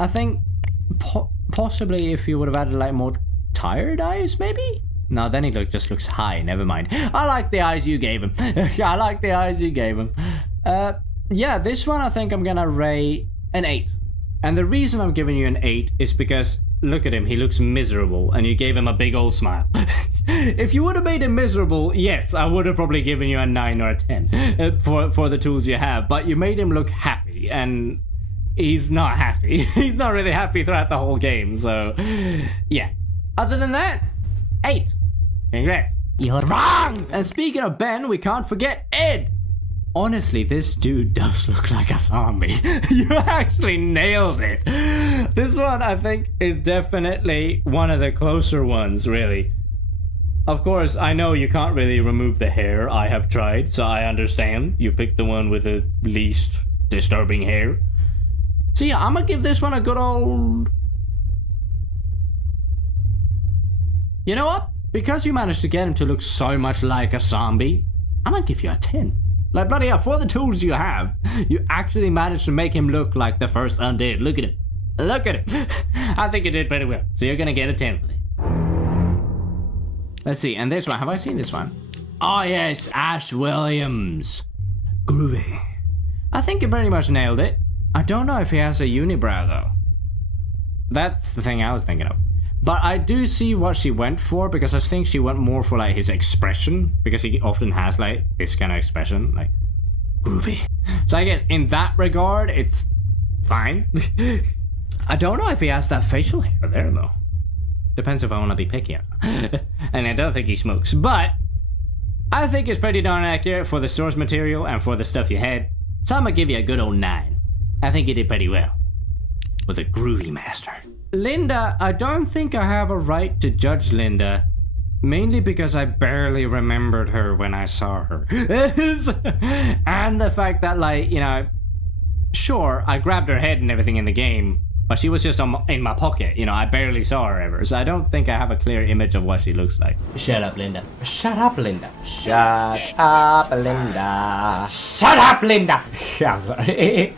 I think possibly if you would have added like more tired eyes, maybe? No, then he just looks high. Never mind. I like the eyes you gave him. I like the eyes you gave him. Yeah, this one I think I'm gonna rate an 8. And the reason I'm giving you an 8 is because look at him. He looks miserable, and you gave him a big old smile. If you would have made him miserable, yes, I would have probably given you a 9 or a 10 for the tools you have. But you made him look happy, and he's not happy. He's not really happy throughout the whole game. So, yeah. Other than that, 8. Congrats. You're wrong! And speaking of Ben, we can't forget Ed. Honestly, this dude does look like a zombie. You actually nailed it. This one, I think, is definitely one of the closer ones, really. Of course, I know you can't really remove the hair. I have tried, so I understand. You picked the one with the least disturbing hair. So yeah, I'm gonna give this one a good old... You know what? Because you managed to get him to look so much like a zombie, I'm gonna give you a 10. Like, bloody hell, for the tools you have, you actually managed to make him look like the first undead. Look at him. Look at him. I think you did pretty well. So you're gonna get a 10 for that. Let's see, and this one, have I seen this one? Oh yes, Ash Williams. Groovy. I think you pretty much nailed it. I don't know if he has a unibrow though. That's the thing I was thinking of. But I do see what she went for, because I think she went more for like his expression, because he often has like this kind of expression, like groovy. So I guess in that regard, it's fine. I don't know if he has that facial hair there though. Depends if I want to be picky or not. And I don't think he smokes, but I think it's pretty darn accurate for the source material and for the stuff you had. So I'm gonna give you a good old 9. I think you did pretty well. With a groovy master. Linda, I don't think I have a right to judge Linda. Mainly because I barely remembered her when I saw her. And the fact that, like, you know, sure, I grabbed her head and everything in the game, but she was just in my pocket. You know, I barely saw her ever. So I don't think I have a clear image of what she looks like. Shut up, Linda. Shut up, Linda. Shut up, Linda. Shut up, Linda. I'm sorry.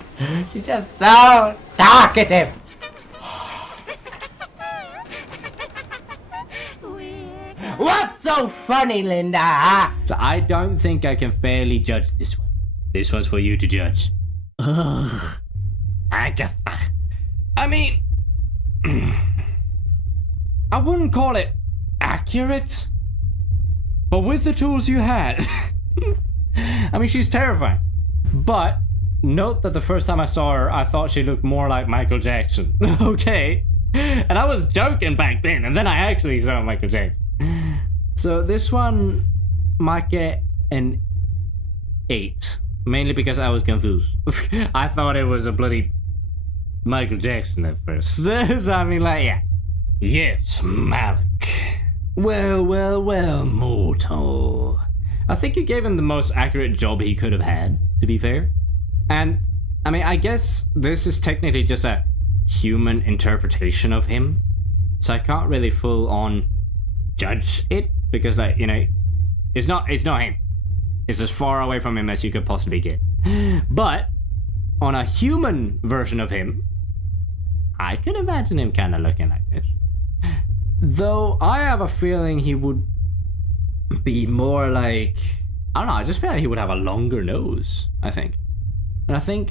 She's just so talkative. What's so funny, Linda? So I don't think I can fairly judge this one. This one's for you to judge. Ugh. I mean, I wouldn't call it accurate, but with the tools you had, I mean, she's terrifying. But note that the first time I saw her, I thought she looked more like Michael Jackson. Okay? And I was joking back then, and then I actually saw Michael Jackson. So this one might get an 8, mainly because I was confused. I thought it was a bloody Michael Jackson at first. So I mean, like, yeah. Yes, Malik. Well, mortal. I think you gave him the most accurate job he could have had, to be fair. And, I mean, I guess this is technically just a human interpretation of him. So I can't really full on judge it, because, like, you know, it's not him. It's as far away from him as you could possibly get. But on a human version of him, I can imagine him kind of looking like this. Though I have a feeling he would be more like, I don't know, I just feel like he would have a longer nose, I think. And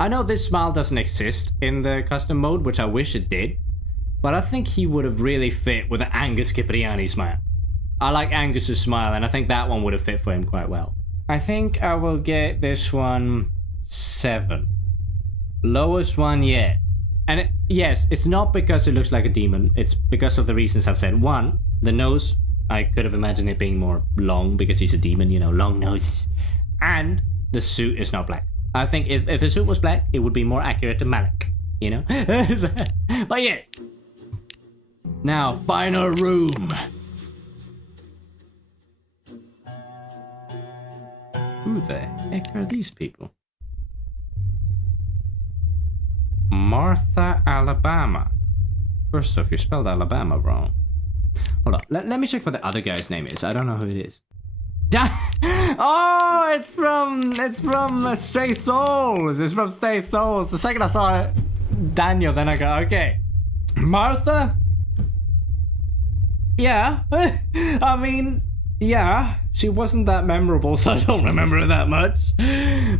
I know this smile doesn't exist in the custom mode, which I wish it did, but I think he would have really fit with the Angus Cipriani smile. I like Angus's smile, and I think that one would have fit for him quite well. I think I will get this one 7. Lowest one yet. And yes, it's not because it looks like a demon. It's because of the reasons I've said. 1, the nose. I could have imagined it being more long because he's a demon, you know, long nose. And the suit is not black. I think if the suit was black, it would be more accurate to Malik, you know? But yeah. Now, final room. Who the heck are these people? Martha, Alabama. First off, you spelled Alabama wrong. Hold on, let me check what the other guy's name is. I don't know who it is. Oh, it's from Stray Souls. It's from Stray Souls. The second I saw Daniel, then I go, okay. Martha? Yeah. I mean, yeah. She wasn't that memorable, so I don't remember her that much.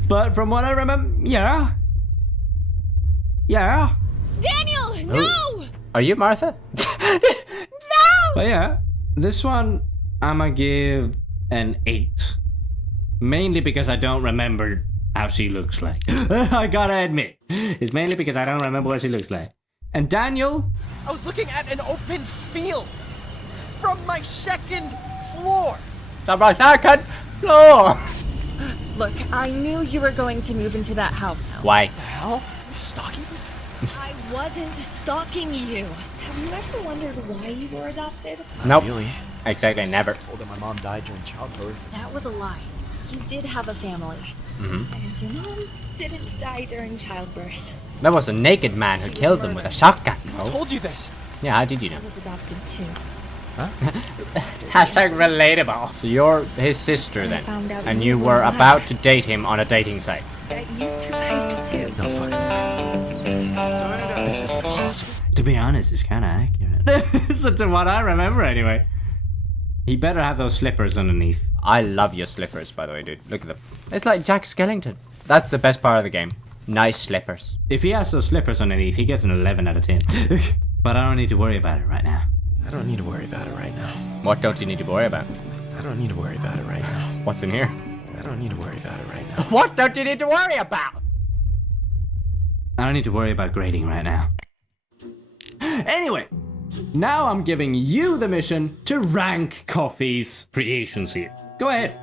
But from what I remember, yeah. Yeah. Daniel, no! Are you Martha? No! But yeah, this one I'ma give an 8. Mainly because I don't remember how she looks like. I gotta admit. It's mainly because I don't remember what she looks like. And Daniel? I was looking at an open field from my 2nd floor. From my 2nd floor! Look, I knew you were going to move into that house. Why? The hell? You stalking me? I wasn't stalking you. Have you ever wondered why you were adopted? Nope. Really? Exactly, never. I told her my mom died during childbirth. That was a lie. You did have a family. And your mom didn't die during childbirth. That was a naked man who killed them with a shotgun. Who told you this? Yeah, how did you know? I was adopted too. Hashtag relatable. So you're his sister then, and you were about to date him on a dating site. I used her pipe too. No fucking way. This is impossible. To be honest, it's kind of accurate. So to what I remember anyway. He better have those slippers underneath. I love your slippers, by the way, dude. Look at them. It's like Jack Skellington. That's the best part of the game. Nice slippers. If he has those slippers underneath, he gets an 11 out of 10. But I don't need to worry about it right now. I don't need to worry about it right now. What don't you need to worry about? I don't need to worry about it right now. What's in here? I don't need to worry about it right now. What don't you need to worry about? I don't need to worry about grading right now. Anyway, Now I'm giving you the mission to rank Coffee's creations here. Go ahead.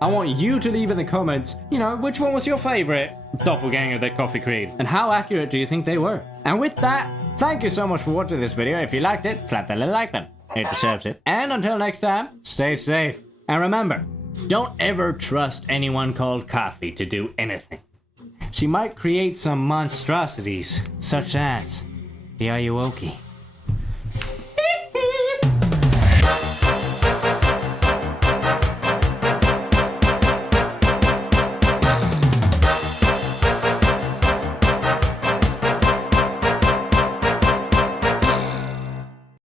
I want you to leave in the comments, you know, which one was your favorite doppelganger that Coffee created, and how accurate do you think they were? And with that, thank you so much for watching this video. If you liked it, slap that little like button. It deserves it. And until next time, stay safe. And remember, don't ever trust anyone called Coffee to do anything. She might create some monstrosities, such as the Ayuwoki.